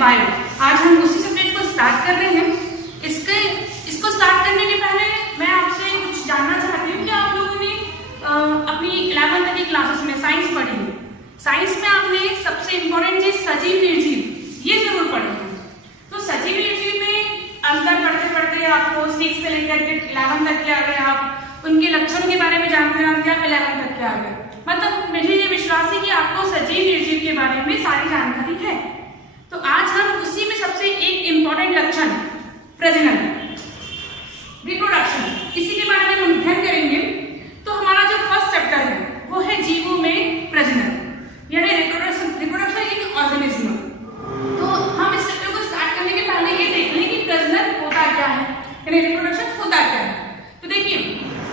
Bio. आज हम उसी सब्जेक्ट को स्टार्ट कर रहे हैं। इसको स्टार्ट करने के पहले मैं आपसे कुछ जानना चाहती हूँ कि आप लोगों ने अपनी 11th की क्लासेस में साइंस पढ़ी है। साइंस में आपने सबसे इम्पोर्टेंट चीज सजीव निर्जीव ये जरूर पढ़ी है। तो सजीव निर्जीव में अंदर पढ़ते पढ़ते आपको 6 से लेकर के 11 तक के आ गए, आप उनके लक्षणों के बारे में जानते जानते आप 11 तक के आ गए। मतलब मुझे ये विश्वास है कि आपको सजीव निर्जीव के बारे में सारी जानकारी है। तो आज हम उसी में सबसे एक इम्पोर्टेंट लक्षण प्रजनन, रिप्रोडक्शन, इसी के बारे में हम अध्ययन करेंगे। तो हमारा जो फर्स्ट चैप्टर है वो है जीवों में प्रजनन यानी रिप्रोडक्शन इन ऑर्गेनिज्म। तो हम इस चैप्टर को स्टार्ट करने के पहले ये देख लें कि प्रजनन होता क्या है, यानी रिप्रोडक्शन होता क्या है। तो देखिए,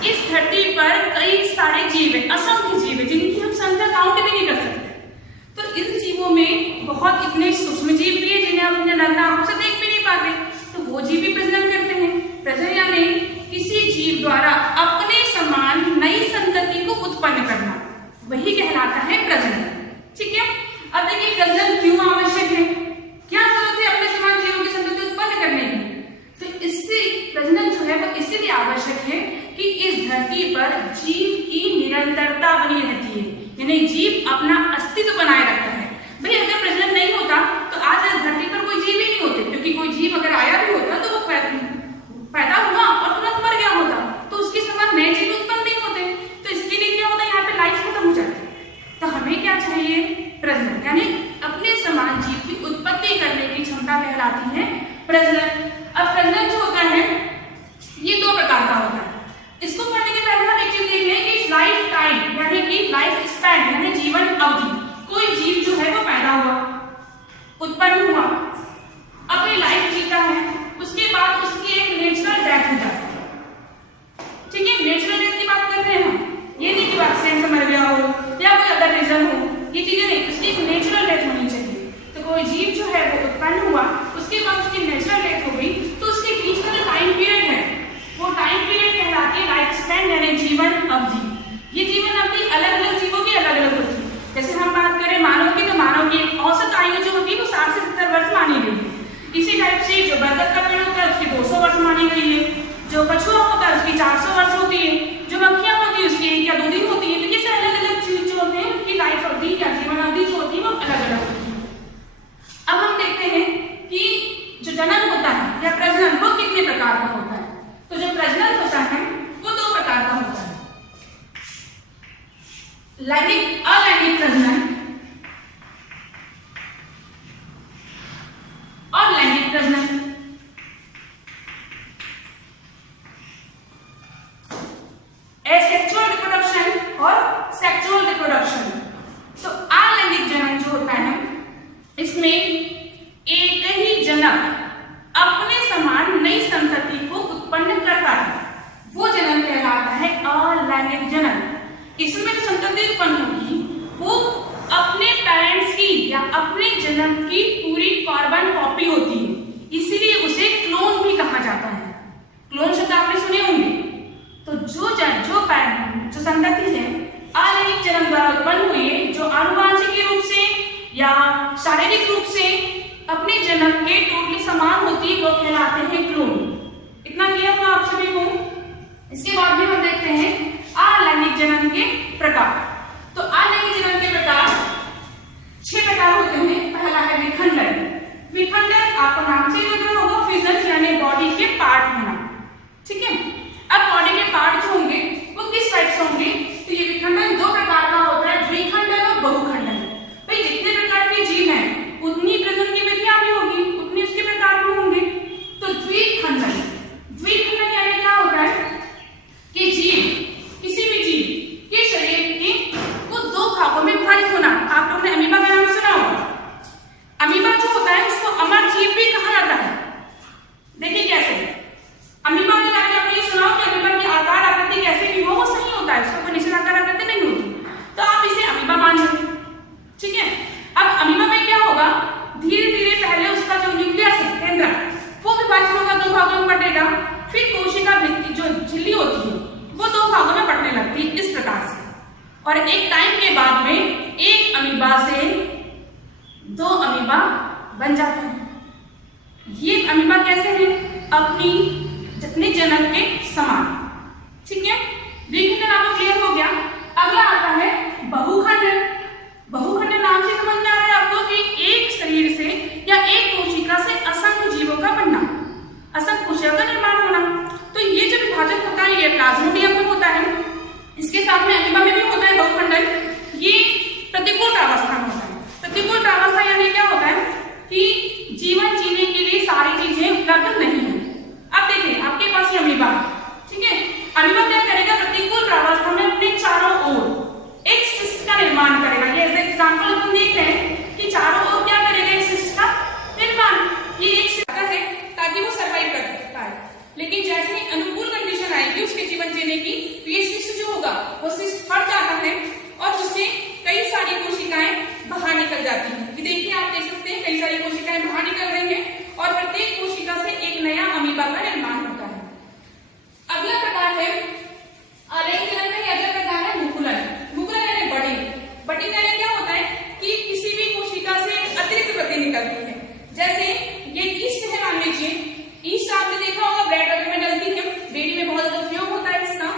इस धरती पर कई सारे जीव है, असंख्य जीव है, जिनकी हम संख्या काउंट भी नहीं कर सकते। तो इन जीवों में बहुत इतने सूक्ष्म जीव भी है जिन्हें हम अपने नग्न आंखों से देख भी नहीं पाते। तो वो जीव भी प्रजनन करते हैं। प्रजनन यानी किसी जीव द्वारा अपने समान नई संतति को उत्पन्न करना, वही कहलाता है प्रजनन। ठीक है, अब देखिए प्रजनन क्यों आवश्यक है, क्या जरूरत है अपने समान जीवों की संतति उत्पन्न करने की। तो इससे प्रजनन जो है वो इसलिए आवश्यक है कि इस धरती पर जीव की निरंतरता बनी रहती है, यानी जीव अपना अस्तित्व बनाए रखता है। भाई अगर प्रजनन नहीं होता तो आज इस धरती पर कोई जीव ही नहीं होते, क्योंकि कोई जीव अगर आया भी होता तो वो पैदा हुआ और तुरंत मर गया होता, तो उसके समान नए जीव उत्पन्न नहीं होते। तो इसके लिए क्या होता है, यहाँ पे लाइफ खत्म हो जाती है। तो हमें क्या चाहिए, प्रजनन, यानी अपने समान जीव की उत्पत्ति करने की क्षमता कहलाती है प्रजनन। अब प्रजनन जो होता है ये 2 प्रकार का होता है। इसको पढ़ने के पहले हम एक चीज देख लें कि लाइफ टाइम यानी कि लाइफ स्पैन यानी जीवन अवधि। कोई जीव जो है वो पैदा हुआ, उत्पन्न हुआ, अपनी लाइफ जीता है, उसके बाद उसकी एक नेचुरल डेथ हो जाती है। ठीक है, नेचुरल डेथ की बात कर रहे हैं हम, ये नहीं कि एक्सीडेंट से मर गया हो या कोई अदर रीजन हो, ये चीजें नहीं, उसकी एक नेचुरल डेथ होनी चाहिए। तो कोई जीव जो है वो उत्पन्न हुआ, उसके बाद उसकी नेचुरल डेथ हो गई, तो उसके बीच का जो टाइम पीरियड है वो टाइम पीरियड कहलाती है लाइफ स्पैन यानी जीवन अवधि। ये जीवन अवधि अलग अलग जीवों की अलग अलग होती है। जैसे हम बात करें मानव की, तो मानव की औसत आयु जो होती है वो 60 से 70 वर्ष मानी गई है। इसी टाइप से जो बरगद का पेड़ होता है उसकी 200 वर्ष मानी गई है, जो कछुआ होता है उसकी 400 वर्ष होती है, जो मक्खियां होती है उसकी 1 या 2 दिन होती है। तो ये अलग अलग चीज जो होते हैं उनकी लाइफ अवधि या जीवन अवधि जो होती है वो अलग अलग होती है। अब हम देखते हैं कि जो जनन होता है या प्रजनन वो कितने प्रकार का होता है। तो जो प्रजनन होता है वो 2 प्रकार का होता है, लैंगिक अलैंगिक प्रजनन और लैंगिक प्रजनन। एसेक्सुअल रिप्रोडक्शन और सेक्सुअल रिप्रोडक्शन। तो अलैंगिक जनन जो होता है इसमें एक ही जनक अपने समान नई संतति को उत्पन्न करता है, वो जनन कहलाता है अलैंगिक जनन। इसमें जो संतति उत्पन्न होगी वो अपने पेरेंट्स की या अपने जन्म की पूरी कार्बन कॉपी होती है, इसीलिए उसे क्लोन भी कहा जाता है। क्लोन शब्द आपने सुने होंगे। तो जो संतति है अलैंगिक जनन द्वारा उत्पन्न हुई है, जो आनुवंशिक रूप से या शारीरिक रूप से अपने जन्म के टोटली समान होती है, वो कहलाते हैं क्लोन। इतना क्लियर हुआ आप सभी को। इसके बाद भी हम देखते हैं अलैंगिक जनन के प्रकार। तो अलैंगिक जनन के प्रकार 6 प्रकार होते हैं। पहला है विखंडन। विखंडन आपको नाम से लग रहा होगा, फ्यूजन यानी बॉडी के पार्ट होना। ठीक है, अब बॉडी के पार्ट जो होंगे वो किस टाइप से होंगे, तो ये विखंडन 2 प्रकार का होता है, द्विखंडन और बहुखंडन। भाई जितने प्रकार के जीव हैं उतनी प्रजनन की विधियां भी होगी, उतनी उसके प्रकार भी होंगे। तो द्विखंडन, द्विखंडन यानी क्या होता है कि जीव किसी भी जीव के शरीर के वो 2 भागों में विभाजित होना। आप लोगों ने अमीबा का नाम सुना होगा। अमीबा जो होता है उसको अमर जीव भी कहा जाता है। देखिए कैसे अमीबा के बारे में आपने सुना कि अमीबा की आकार आकृति कैसे भी वो सही होता है, उसको कोई निश्चित आकार आकृति नहीं होती, तो आप इसे अमीबा मान लो। ठीक है, अब अमीबा में क्या होगा, धीरे धीरे पहले उसका जो न्यूक्लियस है केंद्रक वो विभाजित होगा, 2 भागों में बटेगा। फिर कोशिका भित्ति जो झिल्ली होती है वो 2 भागों में बटने लगती है इस प्रकार से। और एक टाइम के बाद में एक अमीबा से 2 अमीबा बन जाते हैं। ये अमीबा कैसे हैं? अपने जनक के समान। ठीक है, द्विखंडन आपको क्लियर हो गया। अगला आता है बहुखंडन। बहुखंडन नाम से समझ में आ रहा है आपको कि एक शरीर से या एक कोशिका से असंख्य जीवों का बनना, असंख्य कोशिका का निर्माण होना। तो ये जो विभाजन होता है ये प्लाज्मोडियम में होता है, इसके साथ में अमीबा में भी होता है बहुखंडन। ये प्रतिकूल प्रावस्था में होता है। प्रतिकूल प्रावस्था यानी क्या होता है कि जीवन जीने के लिए सारी चीजें उपलब्ध नहीं है। अब देखिए आपके पास ये अमीबा है, ठीक है। अमीबा क्या करेगा? प्रतिकूल प्रावस्था में अपने चारों ओर एक सिस्ट का निर्माण करेगा। ये ऐसे एग्जांपल हम देख रहे हैं कि चारों ओर क्या करेगा? एक सिस्ट का निर्माण। ये एक सिस्ट है ताकि वो सर्वाइव कर पाए, लेकिन जैसे ही अनुकूल कंडीशन आएगी उसके जीवन जीने की, तो ये सिस्ट जो होगा वो सिस्ट फट जाता है और उससे कई सारी कोशिकाएं बाहर निकल जाती हैं। ये देखिए आप देख सकते हैं कई सारी कोशिकाएं बाहर निकल रही हैं और प्रत्येक कोशिका से एक नया अमीबा का निर्माण होता है। अगला प्रकार है आलयन में, अगला प्रकार है मुकुलन। मुकुलन यानी बडिंग। बडिंग यानी क्या होता है कि किसी भी कोशिका से अतिरिक्त वृद्धि निकलती है। जैसे ये ईस्ट है, मान लीजिए ईस्ट आपने देखा होगा ब्रेड वगैरह में डलती है, डेयरी में बहुत ज्यादा उपयोग होता है इसका।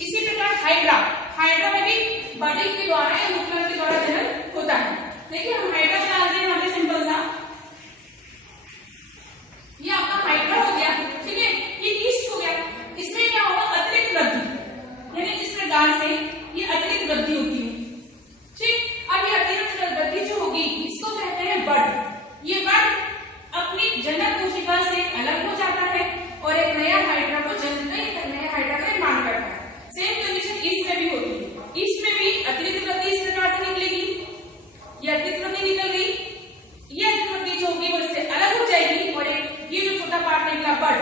इसी प्रकार हाइड्रा, हाइड्रा में भी बडिंग के द्वारा या मुकुलन के द्वारा जनन होता है। देखिए हम हाइड्रा बनाते हैं, हमें सिंपल सा ये आपका हाइड्रा हो गया, ठीक है। ये ईस्ट हो गया, इसमें क्या होगा? अतिरिक्त वृद्धि, यानी इस प्रकार से ये अतिरिक्त वृद्धि होती है, ठीक। अब ये अतिरिक्त वृद्धि जो होगी इसको कहते हैं बड। ये बड अपनी जनक कोशिका से अलग हो जाता है और एक नया हाइड्रा को जन्म कर नया हाइड्रा का निर्माण करता है। सेम कंडीशन ईस्ट में भी होती है। ईस्ट में भी अतिरिक्त वृद्धि इस प्रकार से निकलेगी, ये अतिरिक्त वृद्धि निकल गई, ये अतिरिक्त वृद्धि जो होगी वो इससे अलग हो जाएगी और एक ये जो छोटा पार्ट निकला बड,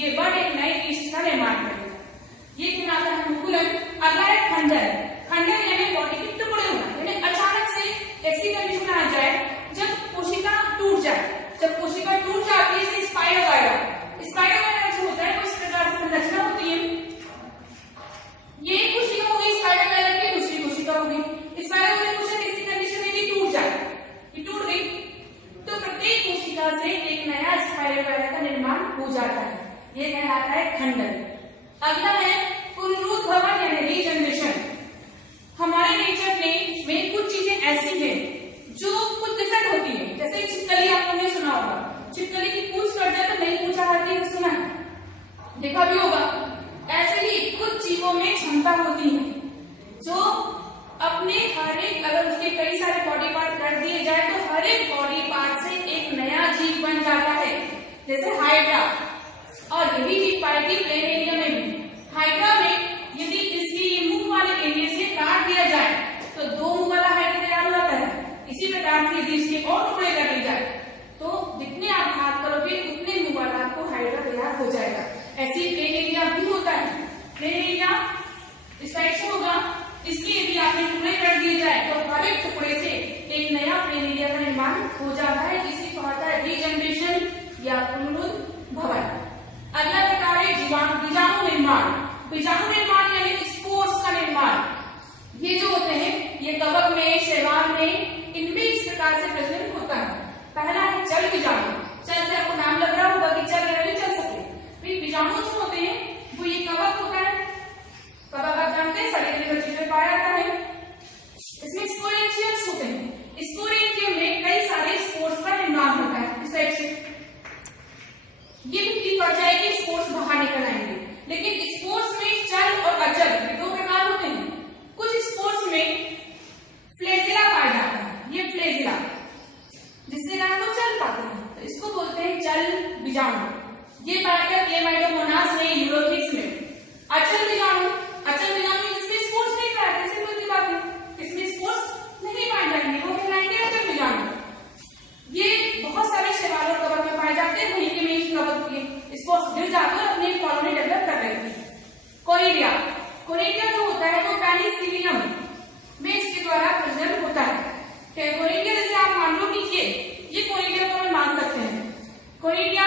ये बड एक नए ईस्ट का निर्माण करेगा। ये कहलाता है मुकुलन। अगला है खंडन। खंडन यानी बॉडी के टुकड़े होना, यानी अचानक से ऐसी कंडीशन आ जाए जब कोशिका टूट जाए। जब कोशिका टूट जाती है इसे स्पाइरल वायरस, स्पाइरल वायरस जो होता है वो इस प्रकार से संरचना होती है। ये एक कोशिका होगी स्पाइरल वायरस की, दूसरी कोशिका होगी स्पाइरल वायरस। किसी कंडीशन में भी टूट जाए, ये टूट गई तो प्रत्येक कोशिका से एक नया स्पाइरल वायरस का निर्माण हो जाता है। ये कहलाता है खंडन। अगला है पुनरुद्भवन यानी रीजनरेशन। हमारे नेचर में कुछ चीजें ऐसी हैं जो कुछ डिफरेंट होती है। जैसे छिपकली आपने सुना होगा, छिपकली की पूंछ कट जाए तो नई पूंछ आती है, सुना है, देखा भी होगा। ऐसे ही कुछ जीवों में क्षमता होती है जो अपने हर एक, अगर उसके कई सारे बॉडी पार्ट कर दिए जाए तो हर एक बॉडी पार्ट से एक नया जीव बन जाता है। जैसे हाइड्रा, और यही जीव पाएगी प्लेन एरिया में भी। हाइड्रा में यदि किसी मुंह वाले एरिया से काट दिया जाए तो दो मुंह वाला हाइड्रा तैयार हो जाता है। इसी प्रकार से यदि इसके और टुकड़े कर ली जाए तो जितने आप घात करोगे उतने मुंह वाला आपको हाइड्रा तैयार हो जाएगा। ऐसी प्लेन एरिया भी होता है। प्लेन एरिया इस टाइप से होगा, इसके यदि आपने टुकड़े कर दिए जाए तो हर एक टुकड़े से एक नया प्लेन एरिया का निर्माण हो जाता है। इसी को कहता है रीजनरेशन या पुनरुद्भवन। अगला प्रकार है बीजाणु निर्माण। बीजाणु निर्माण यानी स्पोर्स का निर्माण। ये जो होते हैं ये कवक में, शैवाल में, इनमें इस प्रकार से प्रजनन होता है। पहला है जल बीजाणु। चल से आपको नाम लग रहा होगा कि चल रहे चल सके। बीजाणु जो होते हैं वो ये कवक होता है, कवक आप जानते हैं शरीर में चीजें पाया जाता है। इसमें स्पोरेंजियम्स होते हैं। स्पोरेंजियम में कई सारे स्पोर्स का निर्माण होता है। इस टाइप से ये मिट्टी पड़ जाएगी, स्पोर्स बाहर निकल आएंगे। लेकिन स्पोर्स में चल और अचल दो प्रकार होते हैं। कुछ स्पोर्स में फ्लेजिला पाया जाता है, ये फ्लेजिला जिससे कारण वो चल पाते हैं, तो इसको बोलते हैं चल बीजाणु। ये पाएगा क्लेमाइडोमोनास में, यूरोथिक्स में। अचल बीजाणु, अचल बीजाणु जिसमें स्पोर्स नहीं पाए, सिंपल सी बात है, इसमें स्पोर्स नहीं पाए जाएंगे, वो कहलाएंगे अचल बीजाणु। ये बहुत सारे शैवाल और कवक में पाए जाते हैं, वहीं के में कवक के स्पोर्स गिर जाकर अपनी कॉलोनी डेवलप कर लेती है। कोरिडिया, कोरिडिया जो होता है वो पेनिसिलियम में इसके द्वारा प्रजनन होता है। कोरिडिया जैसे आप मान लो नीचे, ये कोरिडिया को हम मान सकते हैं। कोरिडिया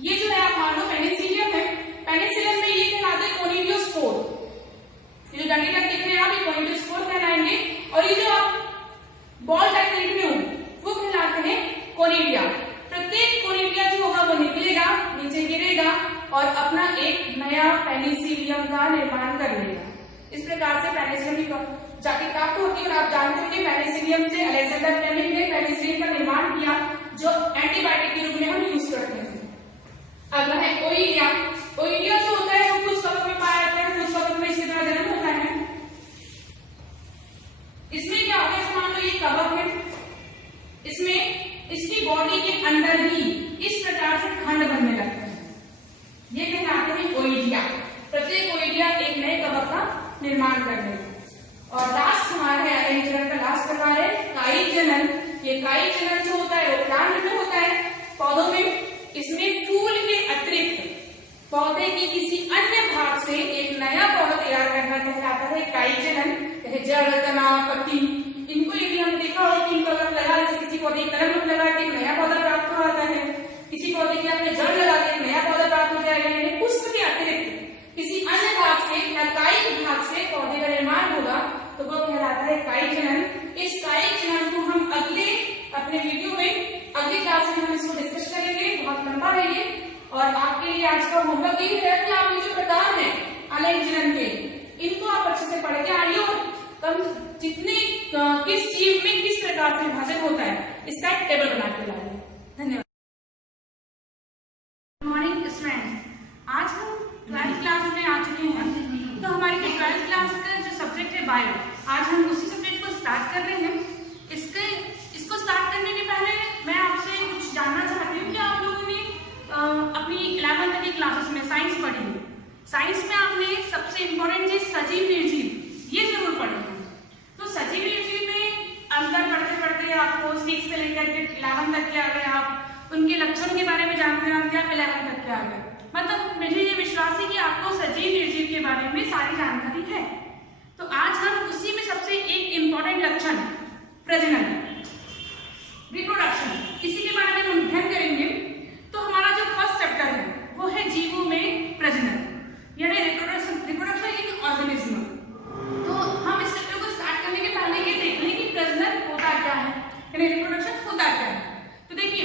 ये जो है आप मान लो पेनिसिलियम है, पेनिसिलियम में ये कहलाते हैं कोनिडियोस्पोर। ये जो डंडी टाइप दिख रहे हैं आप, ये कोनिडियोस्पोर कहलाएंगे। और ये जो आप बॉल टाइप देख रहे हो वो कहलाते फ्लेमिंग ने पेनिसिलिन का निर्माण किया, जो एंटीबायोटिक के रूप में हम यूज करते हैं। अगला है ओइडिया। ओइडिया जो होता है वो कुछ कवक में पाया जाता है, कुछ कवक में इसके द्वारा जन्म होता है। इसमें क्या होता है, मान लो ये कवक है, इसमें इसकी बॉडी के अंदर ही इस प्रकार से खंड बनने लगते हैं, ये कहलाते हैं ओइडिया। प्रत्येक ओइडिया एक नए कवक का निर्माण कर रहे हैं। और लास्ट हमारा है अगले चरण का लास्ट प्रकार है कायिक जनन। ये कायिक जनन जो होता है वो प्लांट में होता है, पौधों में। इसमें फूल के अतिरिक्त पौधे की किसी अन्य भाग से एक नया पौधा तैयार करना कहलाता है कायिक जनन। जैसे जड़, तना, पत्ती, इनको यदि हम देखा हो कि इनको अगर लगा, जैसे किसी पौधे की कलम लगा के नया पौधा प्राप्त हो जाता है, किसी पौधे की आपने जड़ लगा के नया पौधा प्राप्त हो जाएगा। यानी पुष्प के अतिरिक्त किसी अन्य भाग से या कायिक भाग से पौधे का निर्माण होगा तो वो कहलाता है कायिक जनन। इस कायिक जनन को हम अगले अपने वीडियो में अगली क्लास में हम इसको डिस्कस करेंगे, बहुत लंबा है ये। और आपके लिए आज का होमवर्क ये है कि आप ये जो प्रकार है कायिक जनन के, इनको आप अच्छे से पढ़ के आइए और कम जितने किस जीव में किस प्रकार से विभाजन होता है इसका एक टेबल बना के लाइए। धन्यवाद। गुड मॉर्निंग स्टूडेंट्स, आज हम 12th क्लास में आ चुके हैं। तो हमारी 12th क्लास का जो सब्जेक्ट है बायो, आज हम उसी सब्जेक्ट को स्टार्ट कर रहे हैं। इसको स्टार्ट करने के पहले मैं आपसे कुछ जानना चाहती हूँ कि आप लोगों ने अपनी 11th की क्लासेस में साइंस पढ़ी है। साइंस में आपने सबसे इम्पोर्टेंट चीज सजीव निर्जीव ये जरूर पढ़ी है। तो सजीव निर्जीव में अंदर पढ़ते पढ़ते आपको 6 से लेकर के 11 तक के आ गए, आप उनके लक्षण के बारे में जानते जानते आप 11 तक के आ गए। मतलब मुझे ये विश्वास है कि आपको सजीव निर्जीव के बारे में सारी जानकारी है। तो आज हम उसी में सबसे एक इम्पोर्टेंट लक्षण प्रजनन, रिप्रोडक्शन, इसी के बारे में हम अध्ययन करेंगे। तो हमारा जो फर्स्ट चैप्टर है वो है जीवों में प्रजनन यानी रिप्रोडक्शन इन ऑर्गेनिज्म। तो हम इस चैप्टर को स्टार्ट करने के पहले ये देख लें कि प्रजनन होता क्या है, यानी रिप्रोडक्शन होता क्या है। तो देखिए,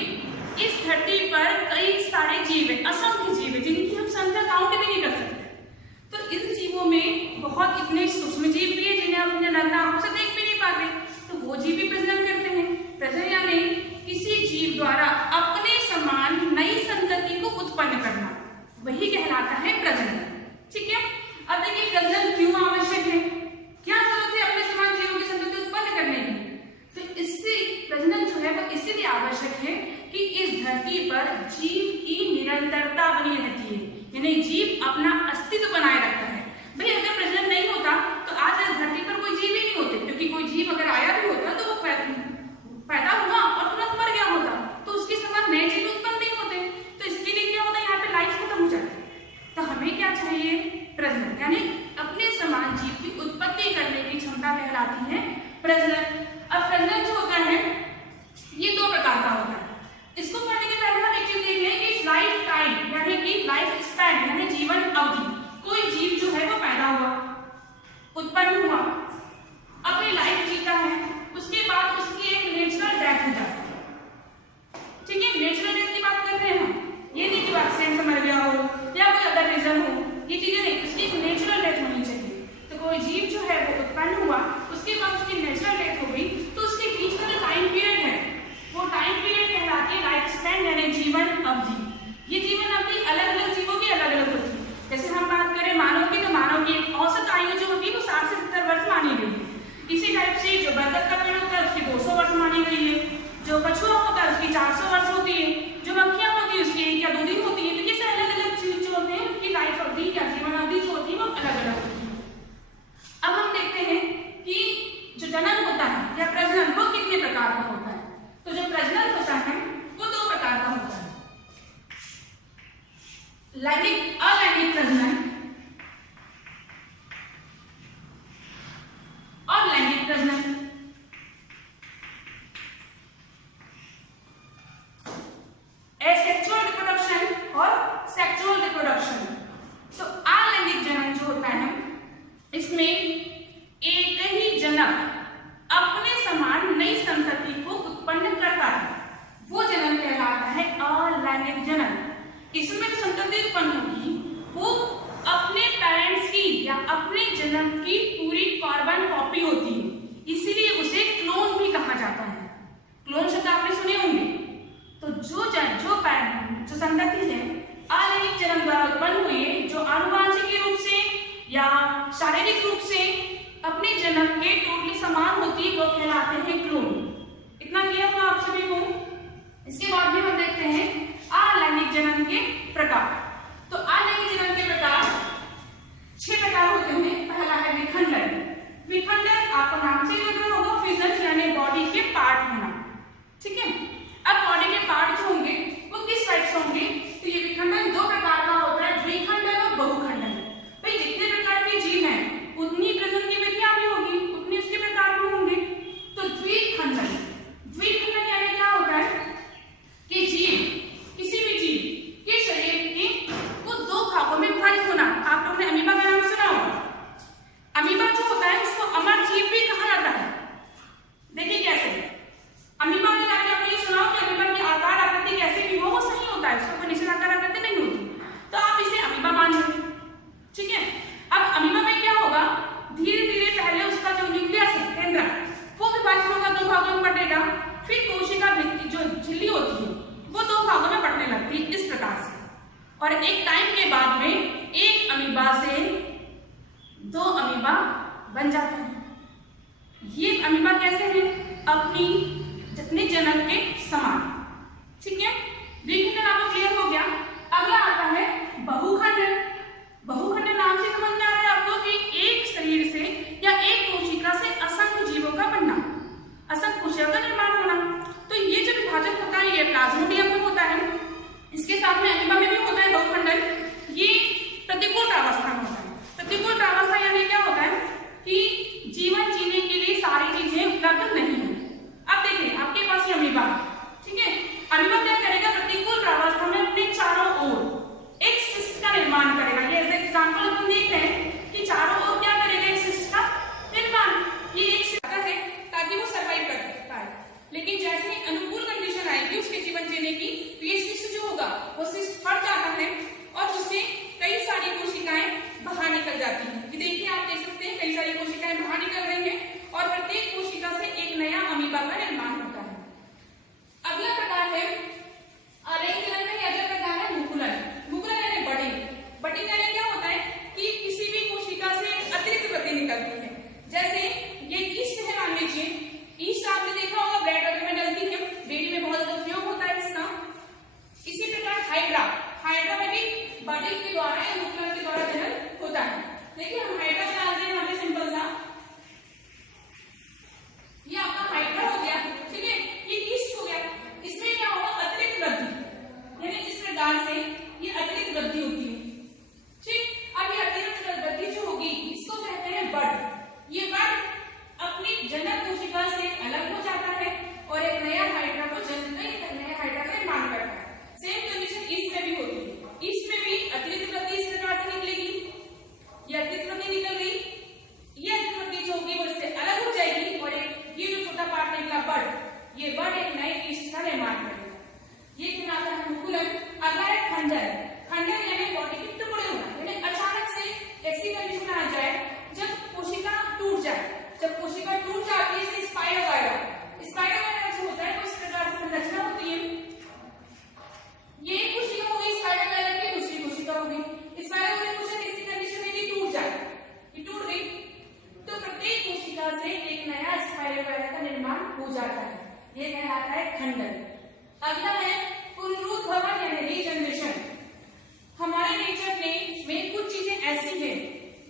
इस धरती पर कई सारे जीव है, असंख्य जीव है, जिनकी हम संख्या काउंट भी नहीं कर सकते। तो इन जीवों में बहुत इतने सूक्ष्म जीव भी है जिन्हें हम अपने नग्न आंखों से देख भी नहीं पाते, तो वो जीव भी प्रजनन करते हैं। प्रजनन यानी किसी जीव द्वारा अपने समान नई संतति को उत्पन्न करना, वही कहलाता है प्रजनन। ठीक है, अब देखिए प्रजनन क्यों आवश्यक है, क्या जरूरत है अपने समान जीवों की संतति उत्पन्न करने की। तो इससे प्रजनन जो है वो इसलिए आवश्यक है कि इस धरती पर जीव की निरंतरता बनी रहती है, यानी जीव अपना अस्तित्व बनाए रखता है। भाई अगर प्रजनन नहीं होता तो आज इस धरती पर कोई जीव ही नहीं होते, क्योंकि कोई जीव अगर आया भी होता तो वो पैदा हुआ और तुरंत मर गया होता, तो उसके समान नए जीव उत्पन्न नहीं होते। तो इसके लिए क्या होता है, यहाँ पे लाइफ खत्म हो जाती है। तो हमें क्या चाहिए, प्रजनन, यानी अपने समान जीव की उत्पत्ति करने की क्षमता कहलाती है प्रजनन। अब प्रजनन जो होता है ये 2 प्रकार का होता है। इसको पढ़ने के पहले हम एक चीज देख लें कि लाइफ टाइम यानी कि लाइफ स्पैन यानी जीवन अवधि। कोई जीव जो है वो पैदा हुआ, उत्पन्न हुआ, अपनी लाइफ जीता है, उसके बाद उसकी एक नेचुरल डेथ हो जाती है। ठीक है, नेचुरल डेथ की बात कर रहे हैं हम, ये नहीं कि एक्सीडेंट से मर गया हो या कोई अदर रीजन हो, ये चीजें नहीं, उसकी एक नेचुरल डेथ होनी चाहिए। तो कोई जीव जो है वो उत्पन्न हुआ, उसके बाद उसकी नेचुरल डेथ हो गई, तो उसके बीच का जो टाइम पीरियड है वो टाइम पीरियड कहलाती है लाइफ स्पैन यानी जीवन अवधि। ये जीवन अवधि अलग अलग जीवों की अलग अलग होती है। जैसे हम बात करें मानव की, तो मानव की एक औसत आयु जो होती है वो 60 से 70 वर्ष मानी गई है। इसी टाइप से जो बतख का पेड़ होता है उसकी 200 वर्ष मानी गई है, जो कछुआ होता है उसकी 400 वर्ष होती है, जो मक्खियां होती है उसकी 1 या 2 दिन होती है। तो ये अलग अलग चीज जो होते हैं उनकी लाइफ अवधि या जीवन अवधि जो होती है वो अलग अलग होती है। अब हम देखते हैं कि जो जनन होता है या प्रजनन वो कितने प्रकार का होता है। तो जो प्रजनन होता है वो 2 प्रकार का होता है, लैंगिक अलैंगिक प्रजनन और लैंगिक प्रजनन। एसेक्सुअल रिप्रोडक्शन और सेक्सुअल रिप्रोडक्शन। तो अलैंगिक जनन जो होता है इसमें एक ही जनक अपने समान नई संतति को उत्पन्न करता है, वो जनन कहलाता है अलैंगिक जनन। इसमें जो संतति उत्पन्न होगी वो अपने पेरेंट्स की या अपने जन्म की पूरी कार्बन कॉपी होती है, इसीलिए क्लोन शब्द आपने सुने होंगे। तो जो संतति है अलैंगिक जन्म द्वारा उत्पन्न हुई है, जो आनुवांशिक रूप से या शारीरिक रूप से अपने जन्म के टोटली समान होती है, वो कहलाते हैं क्लोन। इतना क्लियर हुआ आप सभी को। इसके बाद भी हम देखते हैं अलैंगिक जन्म के प्रकार। तो अलैंगिक जन्म के प्रकार 6 प्रकार होते हैं। पहला है विखंडन। विखंडन आपको नाम से लग रहा होगा, फ्यूजन यानी बॉडी के पार्ट होना, ठीक है। अब बॉडी के पार्ट जो होंगे वो किस टाइप से होंगे, तो ये विखंडन 2 प्रकार का होता है, द्विखंडन और बहुखंडन। भाई जितने प्रकार के जीव हैं उतनी प्रजनन की विधियां भी होगी, उतने उसके प्रकार भी होंगे। तो द्विखंडन यानी क्या होता है कि किसी भी जीव के शरीर के वो 2 भागों में विभाजित होना। आप लोगों ने अमीबा का नाम सुना होगा। अमीबा जो होता है उसको अमर जीव भी कहा जाता है। देखिए कैसे अमीबा के बारे में आपने सुना कि अमीबा की आकार आकृति कैसे भी वो सही होता है, उसका कोई निश्चित आकार आकृति नहीं होती, तो आप इसे अमीबा मान लीजिए, ठीक है। अब अमीबा में क्या होगा, धीरे धीरे पहले उसका जो न्यूक्लियस है, केंद्र, वो विभाजित होगा, 2 भागों में बटेगा। फिर कोशिका भित्ति जो झिल्ली होती है वो 2 भागों में बटने लगती है इस प्रकार से। और एक टाइम के बाद में एक अमीबा से 2 अमीबा बन जाते हैं। ये अमीबा कैसे है, अपने जन्म के समान, ठीक है। विखंडन आपको क्लियर हो गया। अगला आता है बहुखंडन। बहुखंडन नाम से समझ में आ रहा है आपको कि एक शरीर से या एक कोशिका से असंख्य जीवों का बनना, असंख्य कोशिका का निर्माण होना। तो ये जो विभाजन होता है ये प्लाज्मोडियम में होता है, इसके साथ में अमीबा में भी होता है बहुखंडन। ये प्रतिकूल प्रावस्था में होता है। प्रतिकूल प्रावस्था यानी क्या होता है कि जीवन जीने के लिए सारी चीजें उपलब्ध नहीं है। अब देखिए आपके पास ये अमीबा, ठीक है। अमीबा क्या करेगा, प्रतिकूल प्रावस्था में अपने चारों ओर एक सिस्ट का निर्माण करेगा। ये ऐसे एग्जांपल हम देख रहे हैं कि चारों ओर क्या करेगा, एक सिस्ट का निर्माण। ये एक सिस्ट है ताकि वो सर्वाइव कर पाए, लेकिन जैसे अनुकूल कंडीशन आएगी उसके जीवन जीने की, तो ये सिस्ट जो होगा वो सिस्ट फट जाता है और उससे कई सारी कोशिकाएं बाहर निकल जाती हैं। ये देखिए आप देख सकते हैं कई सारी कोशिकाएं बाहर निकल रही हैं और प्रत्येक कोशिका से एक नया अमीबा का निर्माण होता है। अगला प्रकार है अलैंगिक जन्म में अगला प्रकार है मुकुलन। मुकुलन यानी बटिंग यानी क्या होता है कि किसी भी कोशिका से अतिरिक्त वृद्धि निकलती है। जैसे ये ईस्ट है, मान लीजिए ईस्ट आपने देखा होगा ब्रेड वगैरह में डलती है, डेयरी में बहुत ज्यादा उपयोग होता है इसका। इसी प्रकार हाइड्रा में भी बटिंग के द्वारा या मुकुलन के द्वारा जन्म होता है। देखिए हम हाइड्रा बना दें, हमें सिंपल सा, ये आपका हाइड्रा हो गया, ठीक है। ये ईस्ट हो गया, इसमें क्या होगा, अतिरिक्त वृद्धि, यानी इस प्रकार से ये अतिरिक्त वृद्धि होती है, ठीक। अब ये अतिरिक्त वृद्धि जो होगी इसको कहते हैं बड। ये बड अपनी जनक कोशिका से अलग हो जाता है और एक नया हाइड्रा को जन्म कर नया हाइड्रा का निर्माण करता है। सेम कंडीशन ईस्ट में भी होती है। ईस्ट में भी अतिरिक्त वृद्धि इस प्रकार से निकलेगी, ये अतिरिक्त वृद्धि निकल गई, ये अतिरिक्त वृद्धि जो होगी वो इससे अलग हो जाएगी और एक ये जो छोटा पार्ट निकला बड, ये बड एक नए ईस्ट का निर्माण करेगा। ये कहलाता है मुकुलन। अगला है खंडन। खंडन यानी बॉडी के टुकड़े होना, यानी अचानक से ऐसी कंडीशन आ जाए जब कोशिका टूट जाए। जब कोशिका टूट जाती है इसे स्पाइरल वायरा जो होता है वो इस प्रकार से संरचना होती है। ये एक कोशिका होगी स्पाइरल वायरा की, दूसरी कोशिका होगी स्पाइरल वायरा। कोशिका किसी कंडीशन में भी टूट जाए, ये टूट गई तो प्रत्येक कोशिका से एक नया स्पाइरल वायरा का निर्माण हो जाता है, ये कहलाता है खंडन। अगला है पुनरुद्भवन यानी रीजनरेशन। हमारे नेचर में कुछ चीजें ऐसी हैं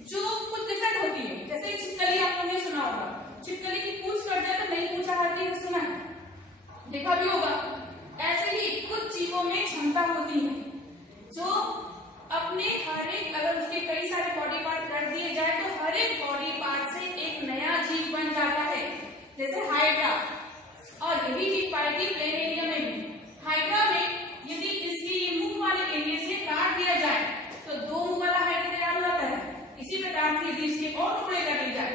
जो कुछ डिफरेंट होती है। जैसे छिपकली आपने सुना होगा, छिपकली की पूंछ कट जाए तो नई पूंछ आ जाती है, सुना है, देखा भी होगा। ऐसे ही कुछ जीवों में क्षमता होती है जो अपने हर एक, अगर उसके कई सारे बॉडी पार्ट कर दिए जाए तो हर एक बॉडी पार्ट से एक नया जीव बन जाता है। जैसे हाइड्रा, और यही चीज पाएगी प्लेन एरिया में भी। हाइड्रा में यदि इसकी मुंह वाले एरिया से काट दिया जाए तो 2 मुंह वाला हाइड्रा तैयार हो जाता है। इसी प्रकार से यदि इसके और टुकड़े कर लिए जाए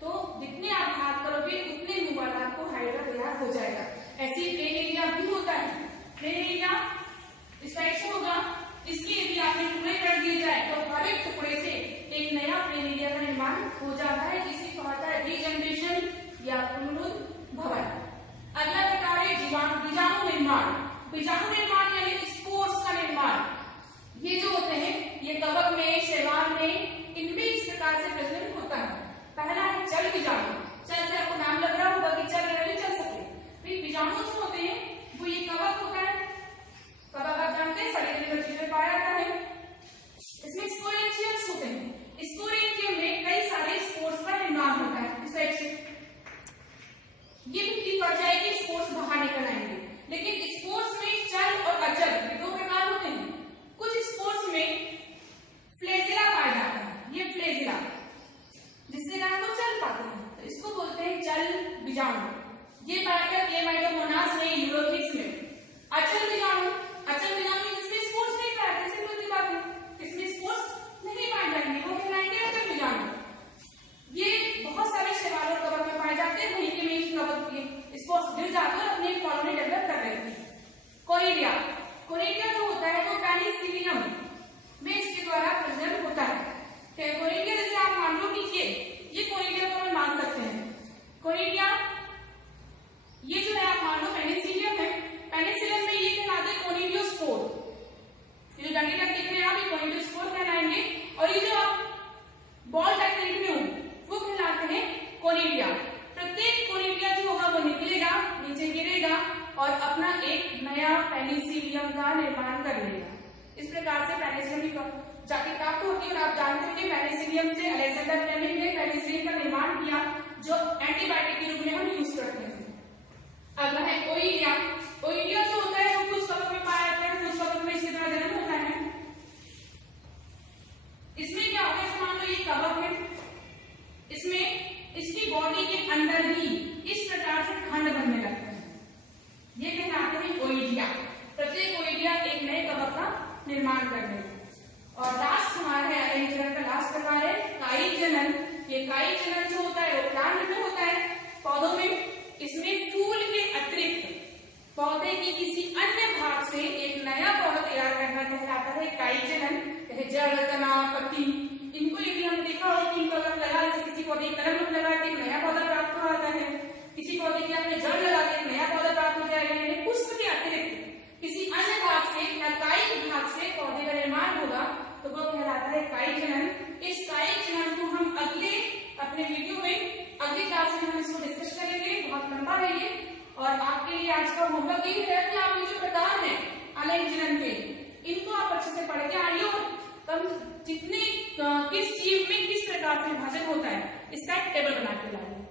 तो जितने आप हाथ करोगे उतने मुंह वाला आपको हाइड्रा तैयार हो जाएगा। ऐसी प्लेन एरिया भी होता है। प्लेन एरिया इस टाइप से होगा, इसके यदि आपने टुकड़े कर दिए जाए तो हर एक टुकड़े से एक नया प्लेन एरिया का निर्माण हो जाता है। इसी को कहता है रीजनरेशन या पुनरुद्भवन। अगला प्रकार है बीजाणु, ये पार्टिकल क्लेमाइडोमोनास में यूरोथिक्स में। अचल बीजाणु, अचल बीजाणु इसमें स्पोर्स नहीं पाए, सिंपल सी बात है, इसमें स्पोर्स नहीं पाए जाएंगे, वो कहलाएंगे अचल बीजाणु। ये बहुत सारे शैवालों कवक में पाए जाते हैं, वहीं के में कवक के स्पोर्स गिर जाते हैं और अपनी कॉलोनी डेवलप कर लेते हैं। कोरिडिया, कोरिडिया जो होता है वो पेनिसिलियम में इसके द्वारा प्रजनन होता है। कोरिडिया जैसे आप मान लो कि ये कोरिडिया को हम मान सकते हैं। कोरिडिया ये जो है आप मान लो पेनिसिलियम है, पेनिसिलियम में ये कहलाते हैं कोनिडियोस्पोर, ये जो डंडी दिख रहे हैं आप, ये कोनिडियोस्पोर कहलाएंगे। और ये जो आप बॉल टाइप देख रहे हो वो कहलाते हैं कोरिडिया। प्रत्येक कोरिडिया जो होगा वो निकलेगा, नीचे गिरेगा और अपना एक नया पेनिसिलियम का निर्माण कर लेगा। इस प्रकार से पेनिसिलियम की जाति प्राप्त होती है। और आप जानते हो कि पेनिसिलियम से अलेक्जेंडर फ्लेमिंग ने पेनिसिलिन का निर्माण किया, जो एंटीबायोटिक के रूप में हम यूज करते हैं। अगला है ओइडिया। ओइडिया जो होता है वो कुछ कवक में पाया जाता है, कुछ कवक में इसके द्वारा जन्म होता है। इसमें क्या होता है, मान लो ये कवक है, इसमें इसकी बॉडी के अंदर ही इस प्रकार से खंड बनने लगते हैं, ये कहलाते हैं ओइडिया। प्रत्येक ओइडिया एक नए कवक का निर्माण कर देगा। और लास्ट हमारा है अरेंजमेंट का लास्ट प्रकार है काई जनन। ये काई जनन जो होता है वो प्लांट में होता है, पौधों में। इसमें फूल के अतिरिक्त पौधे की किसी अन्य भाग से एक नया पौधा तैयार करना कहलाता है काई जनन। जैसे जड़, तना, पत्ती, इनको यदि हम देखा हो कि इनको अगर लगा, जैसे किसी पौधे की कलम लगा के एक नया पौधा प्राप्त हो जाता है, किसी पौधे की आपने जड़ लगा के एक नया पौधा प्राप्त हो जाएगा। यानी पुष्प के अतिरिक्त किसी अन्य भाग से या कायिक भाग से पौधे का निर्माण होगा तो वो कहलाता है कायिक जनन। इस कायिक जनन को हम अगले अपने वीडियो में अगली क्लास में हम इसको डिस्कस करेंगे, बहुत लंबा है ये। और आपके लिए आज का होमवर्क ये है कि आप ये जो प्रकार है अलेख जनन के, इनको आप अच्छे से पढ़ के आइए और कम जितने किस जीव में किस प्रकार से विभाजन होता है इसका एक टेबल बना के लाइए।